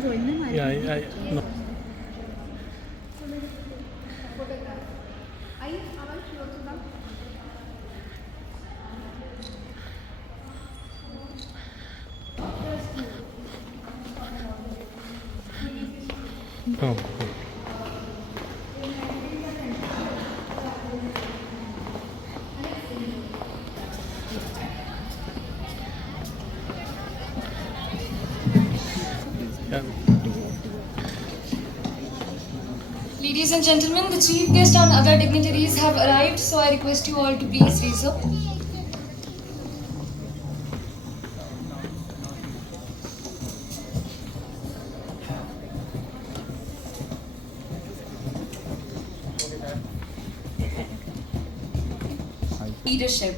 No. Oh. Yeah. Ladies and gentlemen, the chief guest and other dignitaries have arrived, so I request you all to please raise up. Leadership.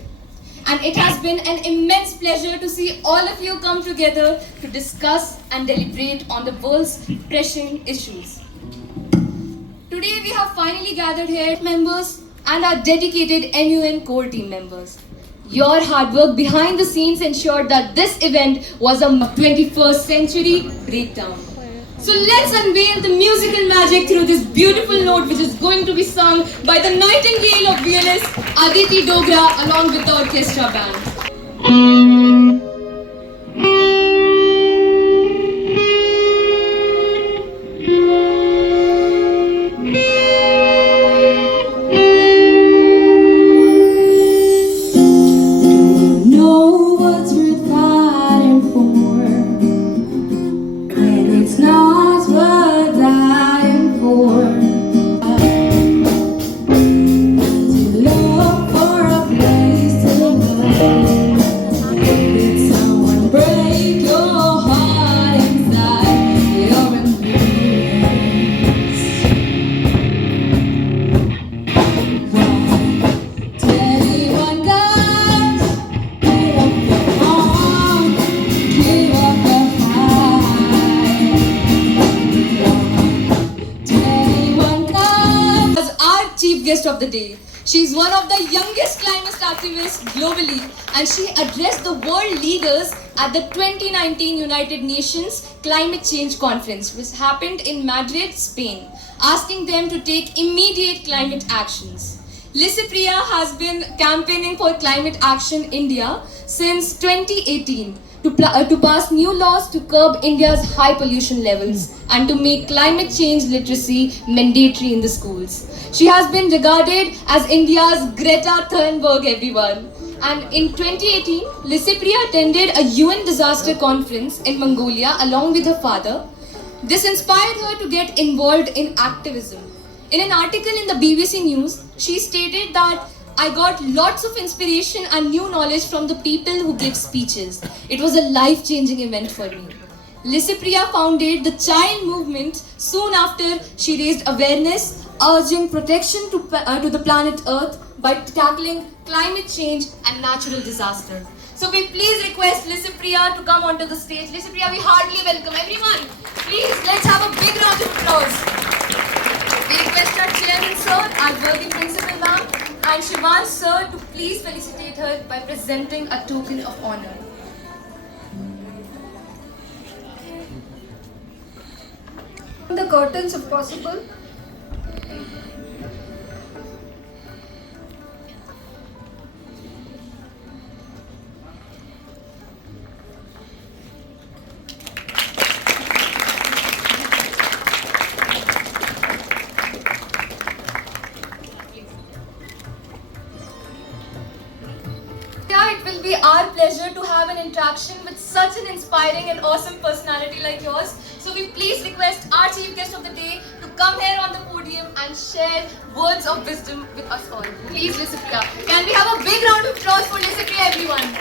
And it has been an immense pleasure to see all of you come together to discuss and deliberate on the world's pressing issues. Today we have finally gathered here members and our dedicated MUN core team members. Your hard work behind the scenes ensured that this event was a 21st century breakdown. So let's unveil the musical magic through this beautiful note which is going to be sung by the Nightingale of VLS, Aditi Dogra, along with the orchestra band. Know what's worth fighting for when it's not worth dying for. To look for a place to love. Did someone break your heart inside your embrace? Tell anyone goes. As our chief guest of the day. She is one of the youngest climate activists globally, and she addressed the world leaders at the 2019 United Nations Climate Change Conference, which happened in Madrid, Spain, asking them to take immediate climate actions. Lysipriya has been campaigning for climate action India since 2018 to pass new laws to curb India's high pollution levels and to make climate change literacy mandatory in the schools. She has been regarded as India's Greta Thunberg, everyone. And in 2018, Lysipriya attended a UN disaster conference in Mongolia along with her father. This inspired her to get involved in activism. In an article in the BBC News, she stated that I got lots of inspiration and new knowledge from the people who give speeches. It was a life-changing event for me. Lysipriya founded the Child Movement soon after she raised awareness, urging protection to the planet Earth by tackling climate change and natural disaster. So we please request Lysipriya to come onto the stage. Lysipriya, we heartily welcome everyone. Please, let's have a big round of applause. We request our chairman sir, our working principal ma'am, and Shivan sir to please felicitate her by presenting a token of honor. The curtains if possible. Yeah, it will be our pleasure to have an interaction with such an inspiring and awesome personality like yours. So we please request our chief guest of the day to come here on the podium and share words of wisdom with us all. Please, Lysipriya. Can we have a big round of applause for Lysipriya, everyone?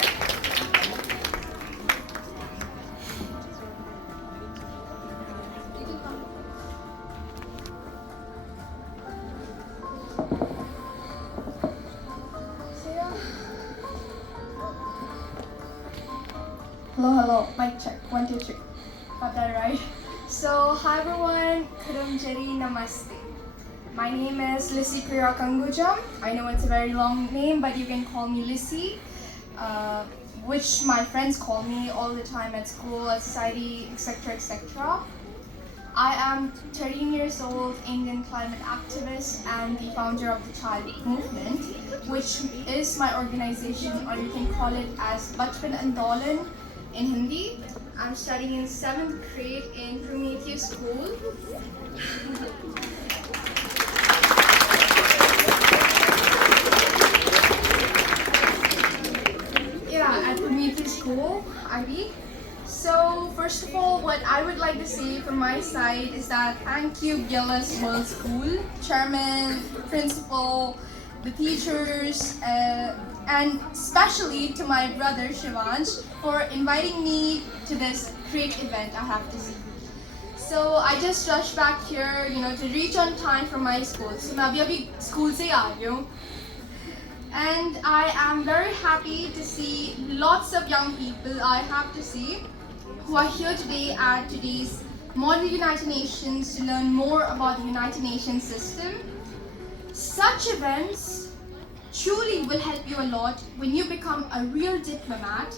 Hello, mic check. 1, 2, 3. Got that right. So, hi everyone. Kurumjari Namaste. My name is Lysipriya Kangujam. I know it's a very long name, but you can call me Lissy, which my friends call me all the time at school, at society, etc., etc. I am 13 years old, Indian climate activist and the founder of the Child Movement, which is my organization, or you can call it as Bachpan Andolan in Hindi. I'm studying in 7th grade in Prometheus School. At Prometheus School, IB. So first of all, what I would like to say from my side is that thank you BLS World School, chairman, principal, the teachers, and especially to my brother Shivansh for inviting me to this great event, I have to say. So I just rushed back here, to reach on time for my school. So मैं अभी school से आ गई हूँ. And I am very happy to see lots of young people, I have to say, who are here today at today's Model United Nations to learn more about the United Nations system. Such events truly will help you a lot when you become a real diplomat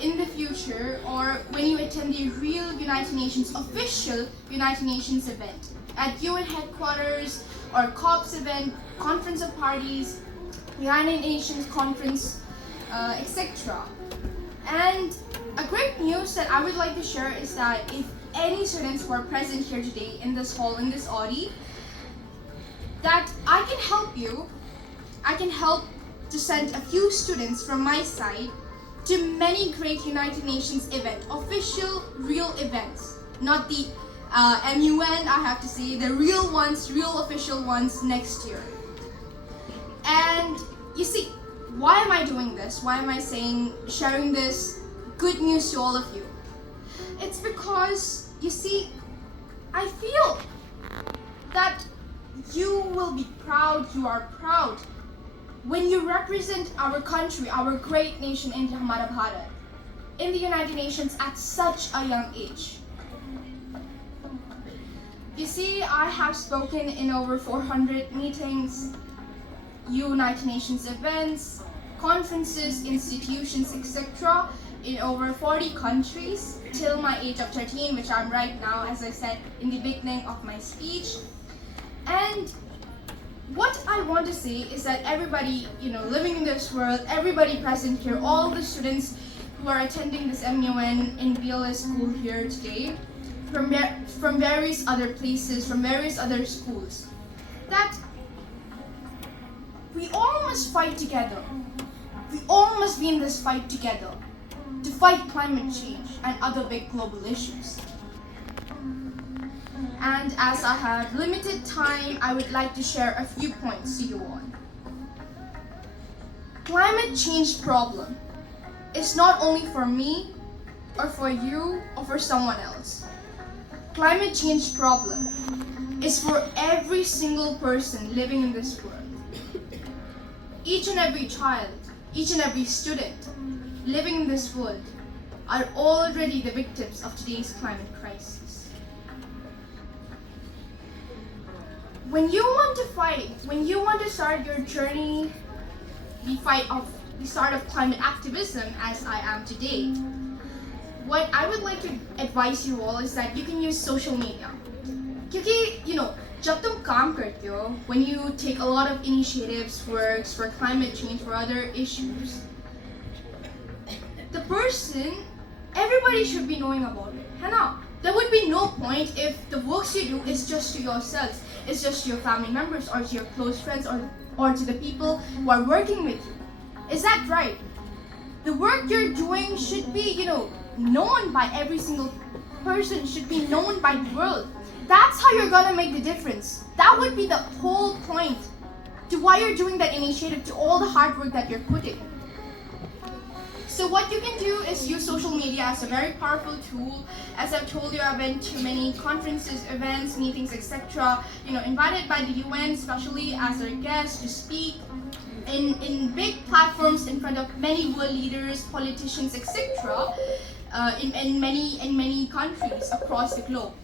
in the future, or when you attend the real United Nations, official United Nations event at UN headquarters or COPS event, Conference of Parties, United Nations Conference, etc. And a great news that I would like to share is that if any students who are present here today in this hall, in this Audi, that I can help you. I can help to send a few students from my side to many great United Nations events, official, real events, not the MUN, I have to say, the real ones, real official ones next year. And you see, why am I doing this? Why am I sharing this good news to all of you? It's because, you see, I feel that you will be proud, you are proud, when you represent our country, our great nation, India, Hamara Bharat, in the United Nations at such a young age. You see, I have spoken in over 400 meetings, United Nations events, conferences, institutions, etc. in over 40 countries till my age of 13, which I'm right now, as I said in the beginning of my speech. And what I want to say is that everybody, living in this world, everybody present here, all the students who are attending this MUN in BLS school here today, from various other places, from various other schools, that we all must fight together. We all must be in this fight together to fight climate change and other big global issues. And as I have limited time, I would like to share a few points to you all. Climate change problem is not only for me or for you or for someone else. Climate change problem is for every single person living in this world. Each and every child, each and every student living in this world are already the victims of today's climate crisis. When you want to fight, when you want to start your journey, the start of climate activism as I am today, what I would like to advise you all is that you can use social media. Because, जब तुम काम करते हो, when you take a lot of initiatives, works for climate change, for other issues, the person, everybody should be knowing about it. है ना? There would be no point if the works you do is just to yourselves, it's just to your family members or to your close friends or to the people who are working with you. Is that right? The work you're doing should be, known by every single person, should be known by the world. That's how you're gonna make the difference. That would be the whole point to why you're doing that initiative, to all the hard work that you're putting. So what you can do is use social media as a very powerful tool. As I've told you, I've been to many conferences, events, meetings, etc. Invited by the UN, especially as their guest to speak in big platforms in front of many world leaders, politicians, etc. In many countries across the globe.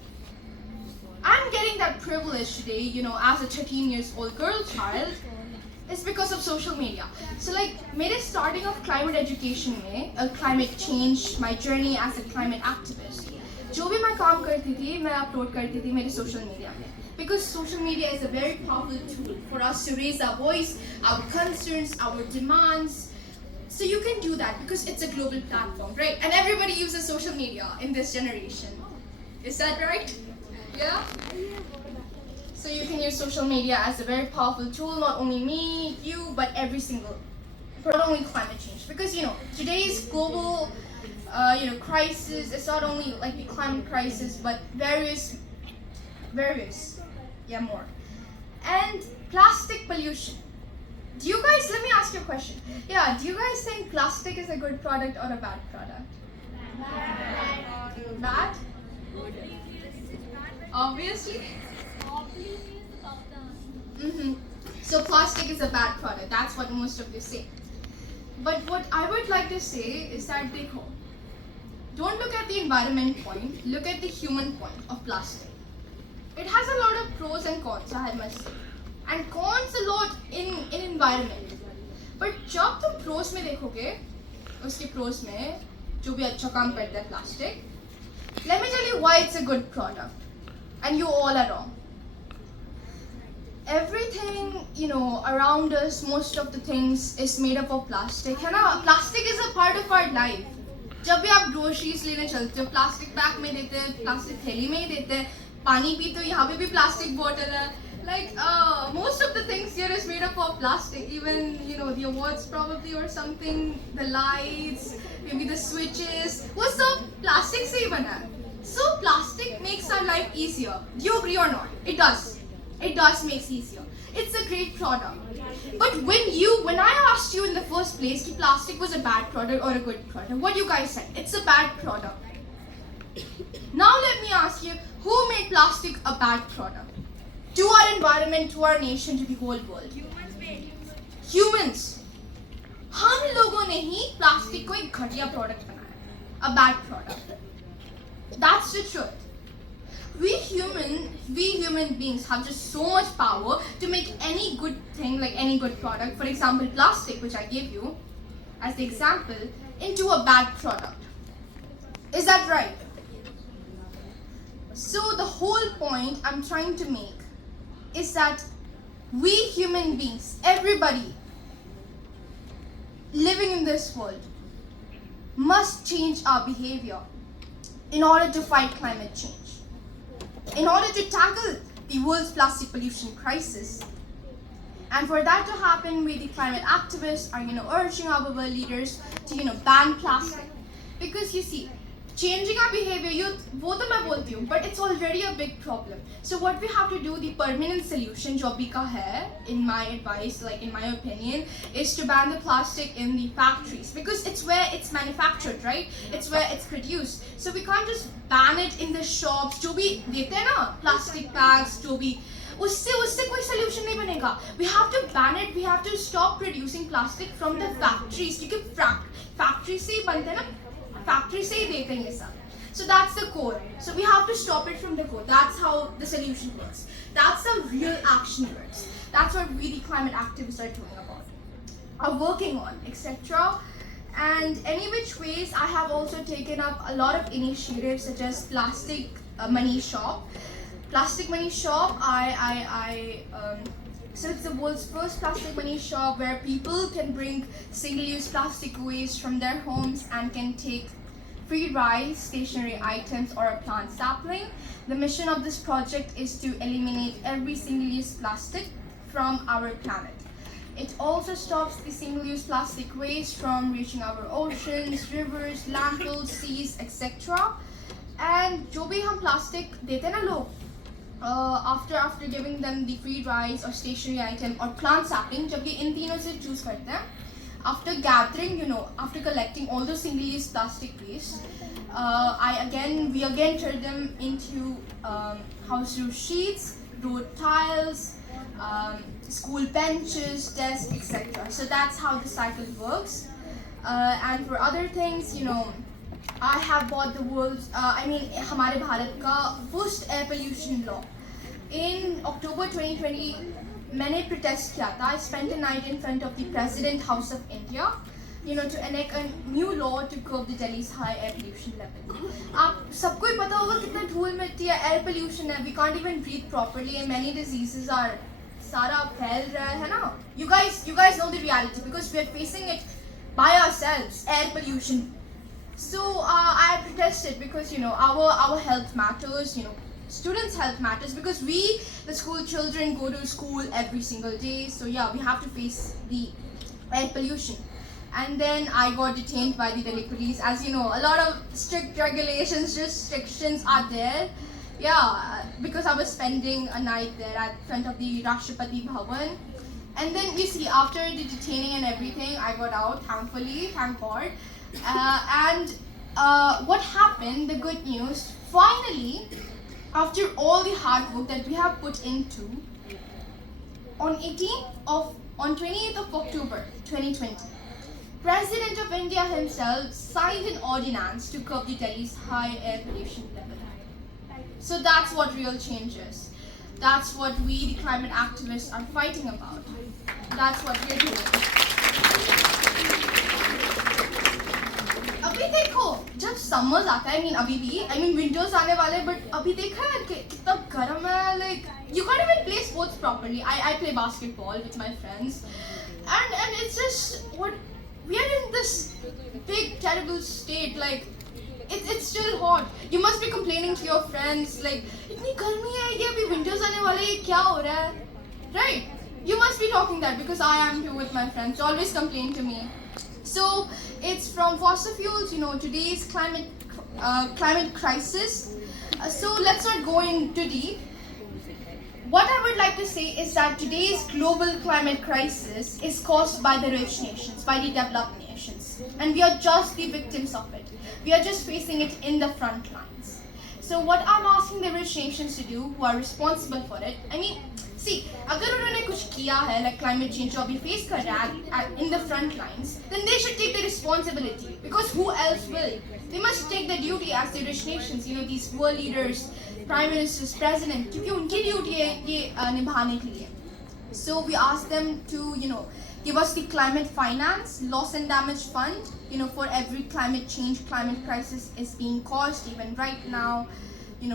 I'm getting that privilege today, as a 13 years old girl child, is because of social media. So मेरे starting of climate education में, climate change, my journey as a climate activist. जो भी मैं काम करती थी मैं upload करती थी मेरे सोशल मीडिया में, because social media is a very powerful tool for us to raise our voice, our concerns, our demands. So you can do that because it's a global platform, right? And everybody uses social media in this generation. Is that right? Yeah? So you can use social media as a very powerful tool, not only me, you, but every single, not only climate change. Because, you know, today's global, crisis, it's not only like the climate crisis, but various, more. And plastic pollution. Do you guys, let me ask you a question. Yeah, do you guys think plastic is a good product or a bad product? Bad? Obviously. So plastic is a bad product. That's what most of you say. But what I would like to say is that don't look at the environment point, look at the human point of plastic. It has a lot of pros and cons, I must say. And cons a lot in environment. But जब तुम pros में देखोगे, उसके pros में जो भी अच्छा काम करता है plastic, let me tell you why it's a good product. And you all are wrong. Everything, around us, most of the things is made up of plastic. है ना? Plastic is a part of our life. जब भी आप groceries लेने चलते हो, plastic bag में देते हैं, plastic थैली में ही देते हैं, पानी पीते हो, यहाँ पे भी plastic bottle है. Like, most of the things here is made up of plastic. Even, the awards probably or something, the lights, maybe the switches. वो सब plastic से ही बना है. So plastic makes our life easier. Do you agree or not? It does. It does makes easier. It's a great product. But when I asked you in the first place if plastic was a bad product or a good product, what you guys said? It's a bad product. Now let me ask you, who made plastic a bad product? To our environment, to our nation, to the whole world. Humans. हम लोगों ने ही plastic को एक घटिया product बनाया. A bad product. That's the truth. We human beings have just so much power to make any good thing, like any good product, for example plastic, which I gave you as the example, into a bad product. Is that right? So the whole point I'm trying to make is that we human beings, everybody living in this world, must change our behavior in order to fight climate change. In order to tackle the world's plastic pollution crisis. And for that to happen, we the climate activists are urging our world leaders to ban plastic. Because you see, changing our behavior, वो तो मैं बोलती हूँ, but it's already a big problem. So what we have to do, the permanent solution जो अभी का है, in my advice, like in my opinion, is to ban the plastic in the factories, because it's where it's manufactured, right? It's where it's produced. So we can't just ban it in the shops. जो भी देते हैं ना plastic bags, जो भी उससे कोई solution नहीं बनेगा. We have to ban it. We have to stop producing plastic from the factories, क्योंकि factory से ही बनते हैं ना. Factory से ही देते हैं ये सब. So that's the core. So we have to stop it from the core. That's how the solution works. That's how real action works. That's what we the climate activists are talking about, are working on, etc. And any which ways, I have also taken up a lot of initiatives such as Plastic Money Shop. Plastic Money Shop, so it's the world's first plastic money shop where people can bring single-use plastic waste from their homes and can take free rice, stationery items, or a plant sapling. The mission of this project is to eliminate every single-use plastic from our planet. It also stops the single-use plastic waste from reaching our oceans, rivers, landfills, seas, etc. And जो भी हम plastic देते ना लोग, after giving them the free rice or stationery item or plant sapling, जब ये इन तीनों से choose करते हैं, after gathering, after collecting all those single-use plastic waste, we again turn them into house roof sheets, road tiles, school benches, desks, etc. So that's how the cycle works. And for other things, I have bought the world's, हमारे भारत का first air pollution law. In October 2020, मैंने protest किया था. I spent a night in front of the President House of India, to enact a new law to curb the Delhi's high air pollution level. आप सबको ही पता होगा कितना धूल मिट्टी है, air pollution है, we can't even breathe properly and many diseases are सारा फैल रहा है ना. You guys know the reality because we are facing it by ourselves, air pollution. So I protested because our health matters, students' health matters because we, the school children, go to school every single day. So yeah, we have to face the air pollution. And then I got detained by the Delhi police. As you know, a lot of strict regulations, restrictions are there. Yeah, because I was spending a night there at front of the Rashtrapati Bhavan. And then you see, after the detaining and everything, I got out, thankfully, thank God. What happened, the good news, finally, after all the hard work that we have put into, on 28th of October 2020, President of India himself signed an ordinance to curb the Delhi's high air pollution level. So that's what real change is. That's what we, the climate activists, are fighting about. That's what we're doing. अभी देखो, जब summers आता है, अभी भी, winters आने वाले, but अभी देखा है कि कितना गर्म है, like you can't even play sports properly. I play basketball with my friends, and it's just what we are in this big terrible state, like it's still hot. You must be complaining to your friends like इतनी गर्मी है, ये अभी winters आने वाले, ये क्या हो रहा है, right? You must be talking that because I am too with my friends. Always complain to me. So it's from fossil fuels, today's climate crisis. So let's not go in too deep. What I would like to say is that today's global climate crisis is caused by the rich nations, by the developed nations. And we are just the victims of it. We are just facing it in the front lines. So what I'm asking the rich nations to do, who are responsible for it, see, अगर उन्होंने कुछ किया है, like climate change जो अभी face कर रहा है in the front lines, then they should take the responsibility because who else will? They must take the duty as the rich nations, these world leaders, prime ministers, president, क्योंकि उनकी duty है ये निभाने के लिए. So we ask them to, give us the climate finance, loss and damage fund, for every climate change, climate crisis is being caused even right now,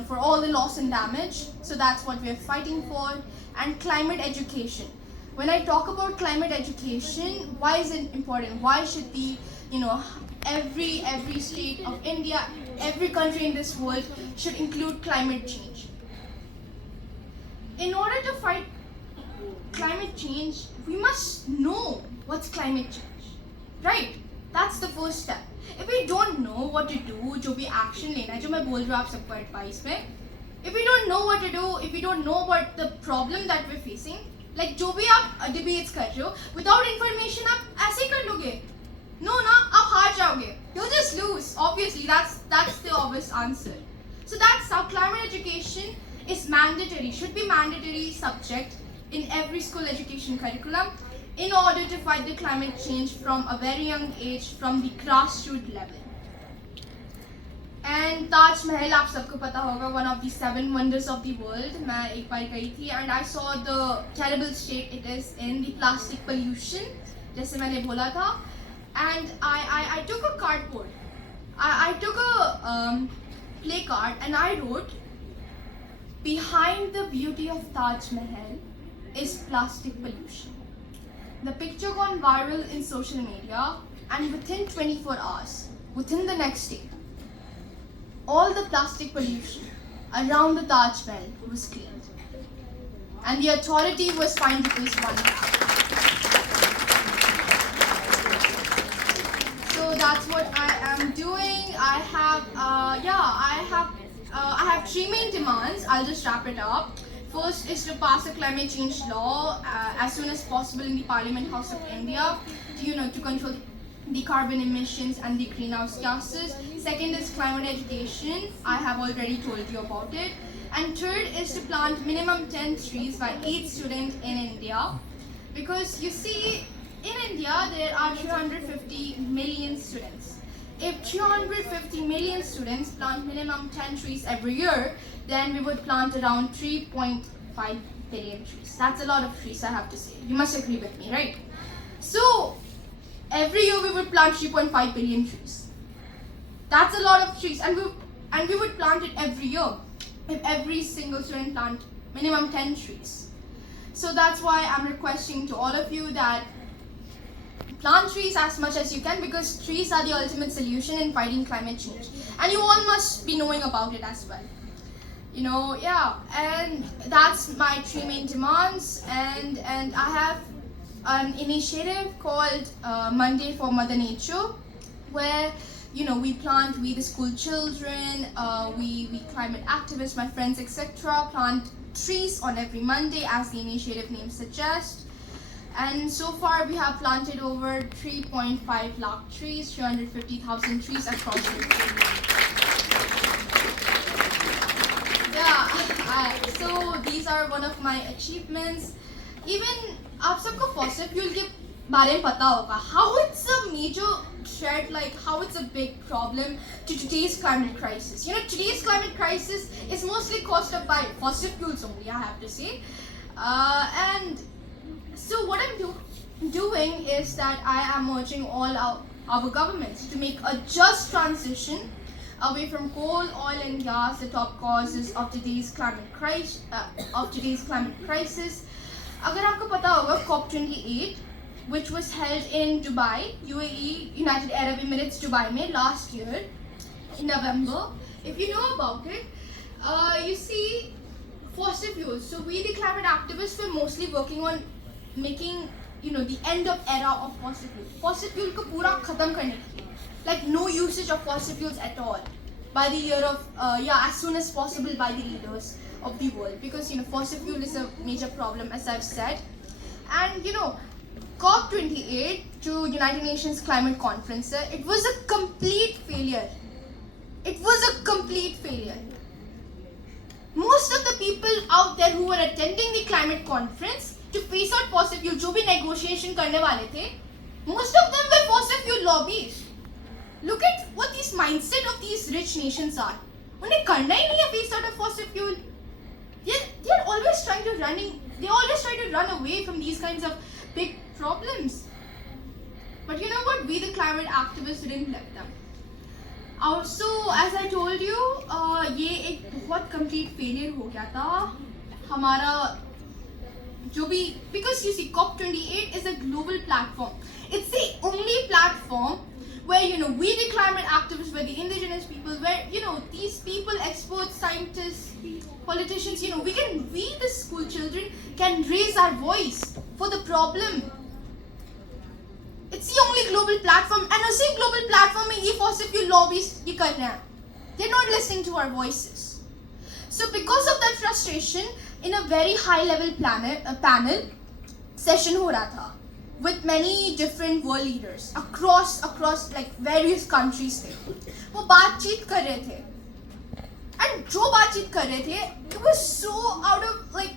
for all the loss and damage. So that's what we are fighting for. And climate education. When I talk about climate education, why is it important? Why should the, every state of India, every country in this world should include climate change? In order to fight climate change, we must know what's climate change, right? That's the first step. If we don't know what to do, जो भी action लेना है, जो मैं बोल रही हूँ आप सबको advice में, if we don't know what to do, if we don't know what the problem that we're facing, like जो भी आप debates कर रहे हो, without information आप ऐसे ही कर लोगे, no ना, आप हार जाओगे, you'll just lose. Obviously, that's the obvious answer. So that's how climate education is mandatory, should be mandatory subject in every school education curriculum in order to fight the climate change from a very young age, from the grassroots level. And Taj Mahal, आप सबको पता होगा, one of the 7 wonders of the world. मैं एक बार गई थी and I saw the terrible state it is in, the plastic pollution, जैसे मैंने बोला था. And I took a cardboard, I took a play card and I wrote, behind the beauty of Taj Mahal is plastic pollution. The picture gone viral in social media, and within 24 hours, within the next day, all the plastic pollution around the Taj Mahal was cleaned. And the authority was fined rupees 1 lakh. So that's what I am doing. I have 3 main demands. I'll just wrap it up. First is to pass a climate change law as soon as possible in the Parliament House of India to control the carbon emissions and the greenhouse gases. Second is climate education. I have already told you about it. And third is to plant minimum 10 trees by each student in India. Because you see, in India there are 350 million students. If 350 million students plant minimum 10 trees every year, then we would plant around 3.5 billion trees. That's a lot of trees, I have to say. You must agree with me, right? So, every year we would plant 3.5 billion trees. That's a lot of trees. And and we would plant it every year. If every single student plant minimum 10 trees. So that's why I'm requesting to all of you that plant trees as much as you can, because trees are the ultimate solution in fighting climate change. And you all must be knowing about it as well. And that's my three main demands. And I have an initiative called Monday for Mother Nature, where we the school children, we climate activists, my friends, etc., plant trees on every Monday as the initiative name suggests. And so far we have planted over 3.5 lakh trees, 350,000 trees across the country. So these are one of my achievements. Even आप सबको fossil fuel के बारे में पता होगा, how it's a major threat, like how it's a big problem to today's climate crisis. Today's climate crisis is mostly caused up by fossil fuels only, I have to say. And so what I'm doing is that I am urging all our governments to make a just transition away from coal, oil and gas, the top causes of today's climate crisis. अगर आपको पता होगा COP28, which was held in Dubai, UAE, United Arab Emirates, Dubai में last year in November. If you know about it, you see fossil fuels. So we, the climate activists, were mostly working on making the end of era of fossil fuel. Fossil fuel को पूरा खत्म करने के लिए, like no usage of fossil fuels at all by the year of as soon as possible by the leaders of the world, because fossil fuel is a major problem, as I've said. And COP28 to United Nations Climate Conference, it was a complete failure. It was a complete failure. Most of the people out there who were attending the climate conference to phase out fossil fuel, जो भी negotiation करने वाले थे, most of them were fossil fuel lobbies. Look at what this mindset of these rich nations are. उन्हें करना ही नहीं है phase out of fossil fuel. They're always trying to run away from these kinds of big problems. But you know what? We, the climate activists, didn't let them. Also, as I told you, ये एक बहुत complete failure हो गया था हमारा जो भी, because you see COP28 is a global platform. It's the only platform where we, the climate activists, where the indigenous people, where these people, experts, scientists, politicians, we the school children can raise our voice for the problem. It's the only global platform, and the same global platform में ये fossil fuel lobbies ये कर रहे हैं. They're not listening to our voices. So because of that frustration, in a very high level panel session हो रहा था with many different world leaders across like various countries थे. वो बातचीत कर रहे थे. And जो बातचीत कर रहे थे, it was so out of like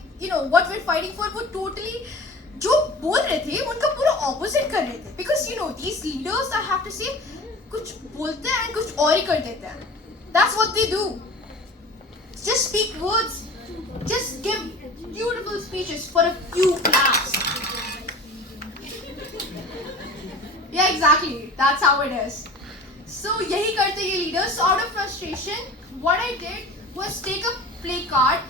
what we're fighting for. वो totally जो बोल रहे थे उनका पूरा opposite कर रहे थे. Because these leaders, I have to say, कुछ बोलते हैं and कुछ और ही कर देते हैं. That's what they do. Just speak words. Just give beautiful speeches for a few claps. Yeah, exactly. That's how it is. So यही करते ये leaders. So out of frustration, what I did was take a placard,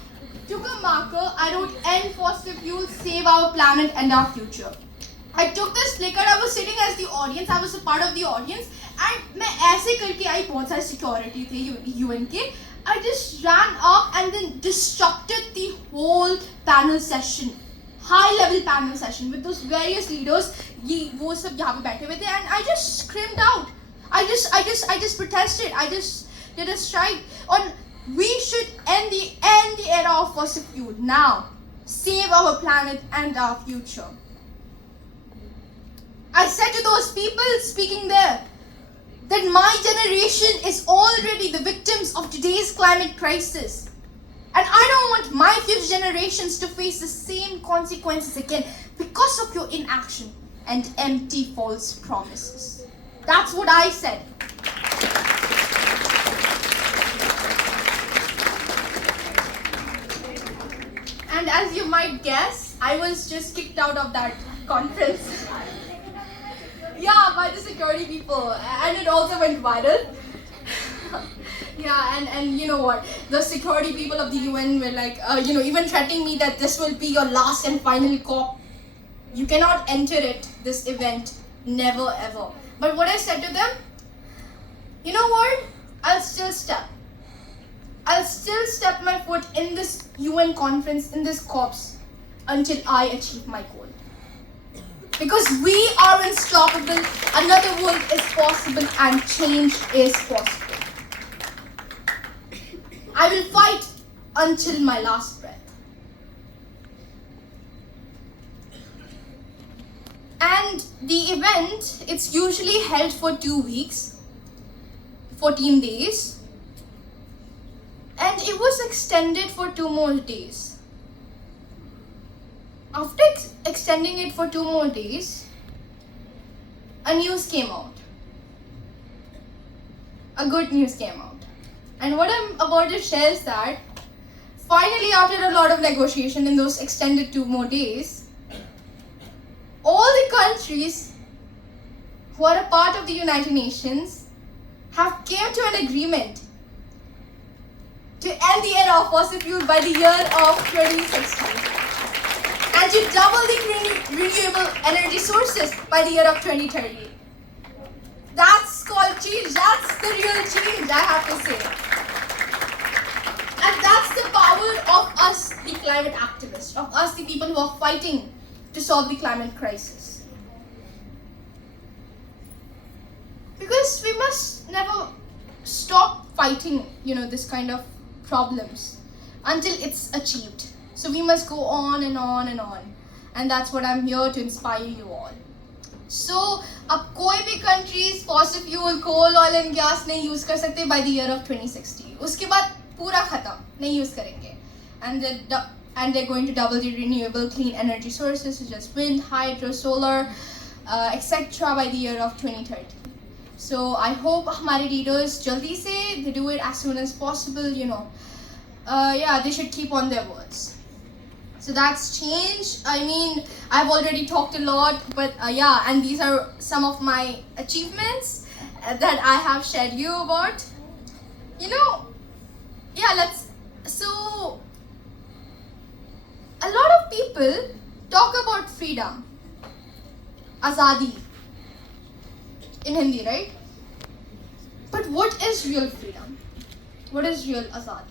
took a marker, I wrote "End fossil fuels, save our planet and our future." I took this placard. I was sitting as the audience. I was a part of the audience, and मैं ऐसे करके आई, बहुत सारी security थे UN के. I just ran up and then disrupted the whole panel session, high level panel session with those various leaders. वो सब यहाँ पे बैठे हुए थे, and I just screamed out. I just protested. I just did a strike on we should end the era of fossil fuel now. Save our planet and our future. I said to those people speaking there that my generation is already the victims of today's climate crisis. And I don't want my future generations to face the same consequences again because of your inaction and empty false promises. That's what I said. And as you might guess, I was just kicked out of that conference. Yeah, by the security people, and it also went viral. Yeah, and you know what? The security people of the UN were like, even threatening me that this will be your last and final COP. You cannot enter it, this event, never ever. But what I said to them, you know what? I'll still step my foot in this UN conference, in this COPs, until I achieve my goal. Because we are unstoppable, another world is possible, and change is possible. I will fight until my last breath. And the event, it's usually held for 2 weeks, 14 days. And it was extended for 2 more days. After extending it for 2 more days, a news came out. A good news came out. And what I'm about to share is that finally, after a lot of negotiation in those extended 2 more days, all the countries who are a part of the United Nations have came to an agreement to end the era of fossil fuel by the year of 2060 and to double the renewable energy sources by the year of 2030. That's called change. That's the real change, I have to say. And that's the power of us, the climate activists, of us, the people who are fighting to solve the climate crisis. Because we must never stop fighting, this kind of problems until it's achieved. So we must go on and on and on. And that's what I'm here to inspire you all. So, अब कोई भी countries fossil fuel, coal, oil and gas नहीं use कर सकते by the year of 2060. उसके बाद पूरा खत्म, नहीं use करेंगे. And they're going to double the renewable clean energy sources such as wind, hydro, solar, etc. by the year of 2030. So I hope हमारे leaders जल्दी से, they do it as soon as possible, they should keep on their words. So that's change. I mean, I've already talked a lot, but and these are some of my achievements that I have shared you about. So a lot of people talk about freedom, azadi, in Hindi, right? But what is real freedom? What is real azadi?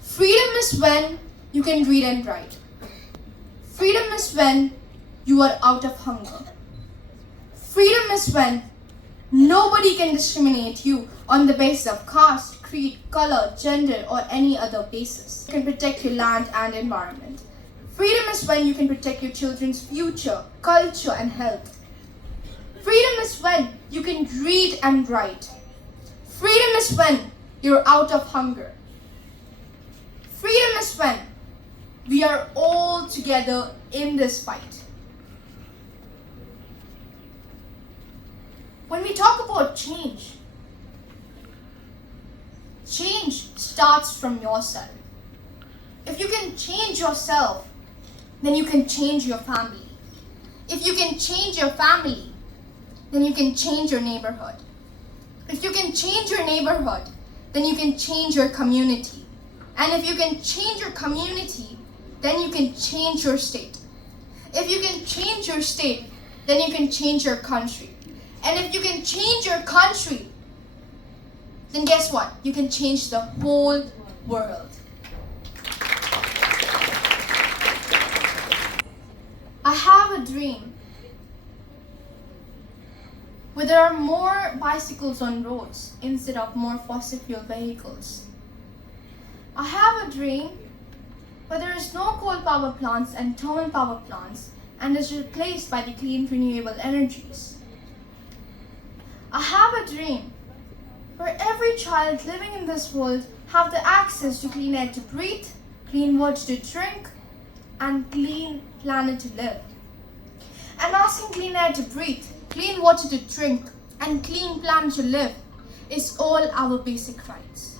Freedom is when you can read and write. Freedom is when you are out of hunger. Freedom is when nobody can discriminate you on the basis of caste, creed, color, gender, or any other basis. You can protect your land and environment. Freedom is when you can protect your children's future, culture, and health. Freedom is when you can read and write. Freedom is when you're out of hunger. Freedom is when we are all together in this fight. When we talk about change, change starts from yourself. If you can change yourself, then you can change your family. If you can change your family, then you can change your neighborhood. If you can change your neighborhood, then you can change your community. And if you can change your community, then you can change your state. If you can change your state, then you can change your country. And if you can change your country, then guess what? You can change the whole world. I have a dream where there are more bicycles on roads instead of more fossil fuel vehicles. I have a dream where there is no coal power plants and thermal power plants and is replaced by the clean renewable energies. I have a dream where every child living in this world have the access to clean air to breathe, clean water to drink, and clean planet to live. And asking clean air to breathe, clean water to drink, and clean planet to live is all our basic rights.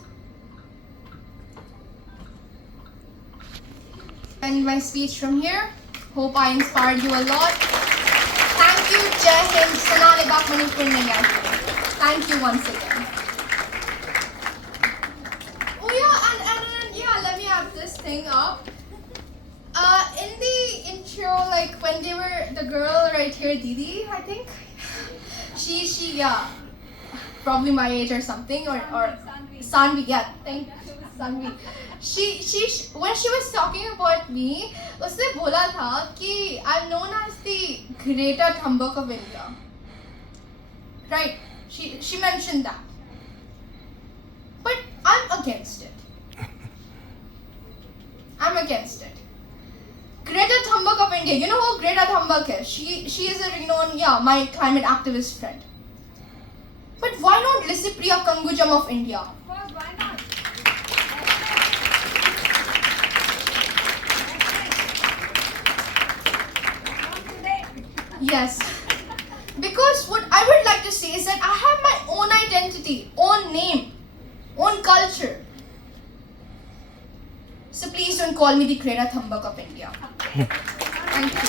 End my speech from here. Hope I inspired you a lot. Thank you. Jai Hind. Sanale Bak Manipur nahi aayi. Thank you once again. Oh yeah, and yeah, let me add this thing up. In the intro, like when they were the girl right here, Didi, I think, she yeah, probably my age or something, or Sanvi, yeah, thank you, Sanvi. She when she was talking about me, उसने बोला था कि I'm known as the Greta Thunberg of India. Right? She mentioned that. But I'm against it. I'm against it. Greta Thunberg of India. You know who Greta Thunberg is? She is a renowned, my climate activist friend. But why not Lissipriya Kangujam of India? Of course, why not? Yes. Because what I would like to say is that I have my own identity, own name, own culture. So please don't call me the Greta Thunberg of India. Thank you.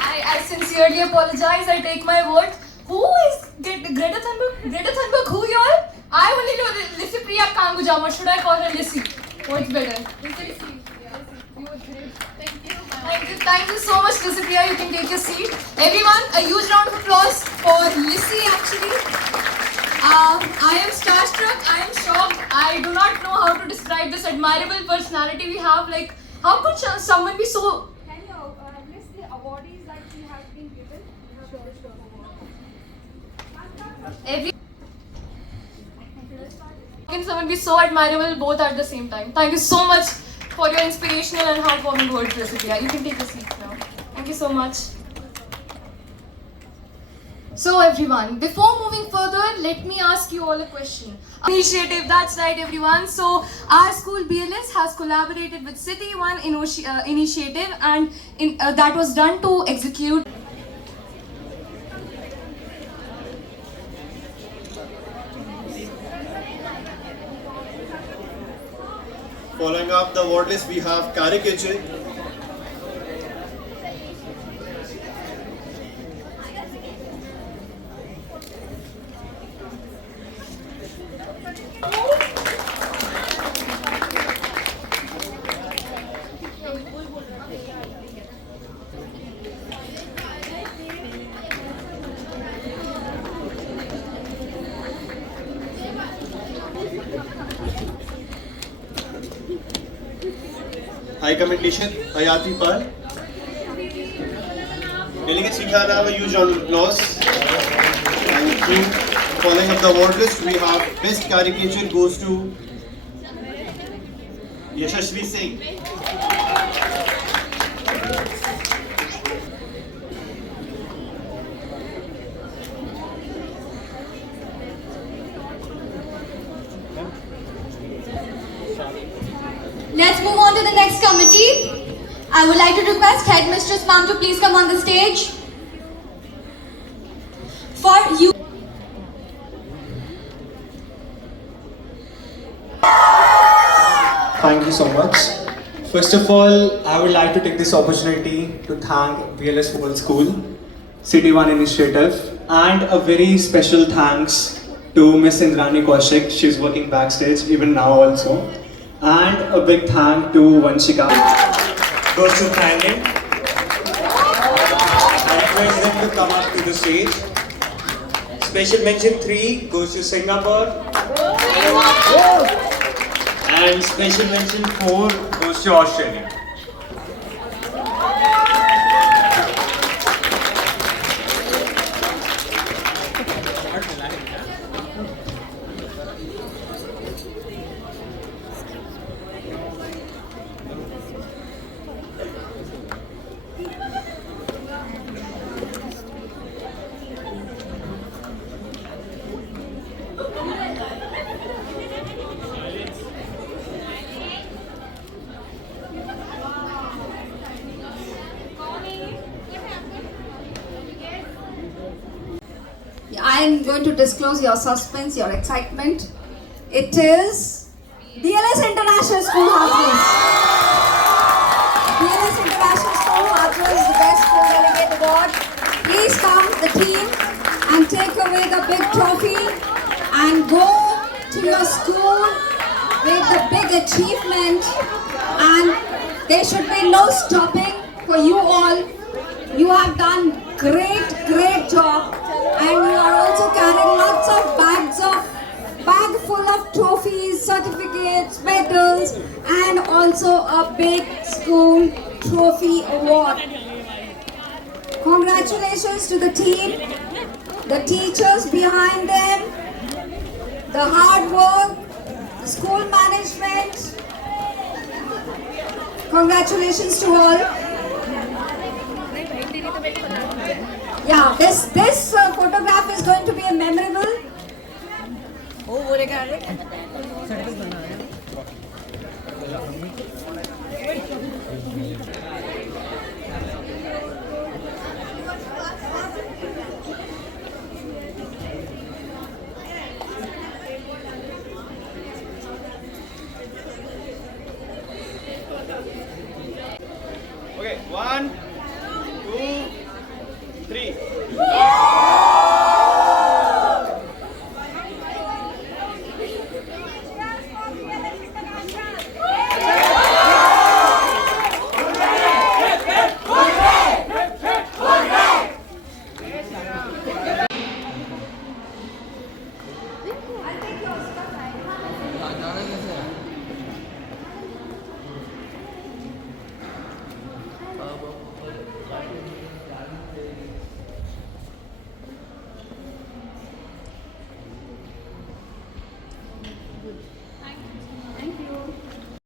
I sincerely apologize. I take my word. Who is Greta Thunberg? Greta Thunberg, who you are? I only know Lissipriya Kangujam, or should I call her Lissy? What's better? Thank you so much, Lissipriya. You can take your seat. Everyone, a huge round of applause for Lissy actually. I am starstruck, I am shocked. I do not know how to describe this admirable personality we have. Like, how could someone be so... Can you list the awardees that she has been given? Sure. Every... How can someone be so admirable both at the same time? Thank you so much for your inspirational and heartwarming words, Lissipriya. You can take a seat now. Thank you so much. So everyone, before moving further, let me ask you all a question. Initiative, that's right everyone. So our school BLS has collaborated with City One initiative, and that was done to execute. Following up the award list, we have caricature. High Commendation, Hayati Pal. Delegates, we can have a huge round of applause. Thank you. Following up the award list, we have Best Caricature goes to Yashasvi Singh. Let's move on to the next committee. I would like to request Headmistress Ma'am to please come on the stage. For you. Thank you so much. First of all, I would like to take this opportunity to thank VLS World School, City One Initiative, and a very special thanks to Miss Indrani Kaushik. She's working backstage even now also. And a big thank to Vanshika. Goes to Thailand. I request them to come up to the stage. Special mention 3 goes to Singapore. And special mention 4 goes to Australia. I am going to disclose your suspense, your excitement. It is BLS International School Hathras. BLS International School Hathras is the best school delegate award. Please come, the team, and take away the big trophy and go to your school with the big achievement, and there should be no stopping for you all. You have done great job, and you are also carrying lots of bag full of trophies, certificates, medals, and also a big school trophy award. Congratulations to the team, the teachers behind them, the hard work, the school management. Congratulations to all. Yeah, this photograph is going to be a memorable.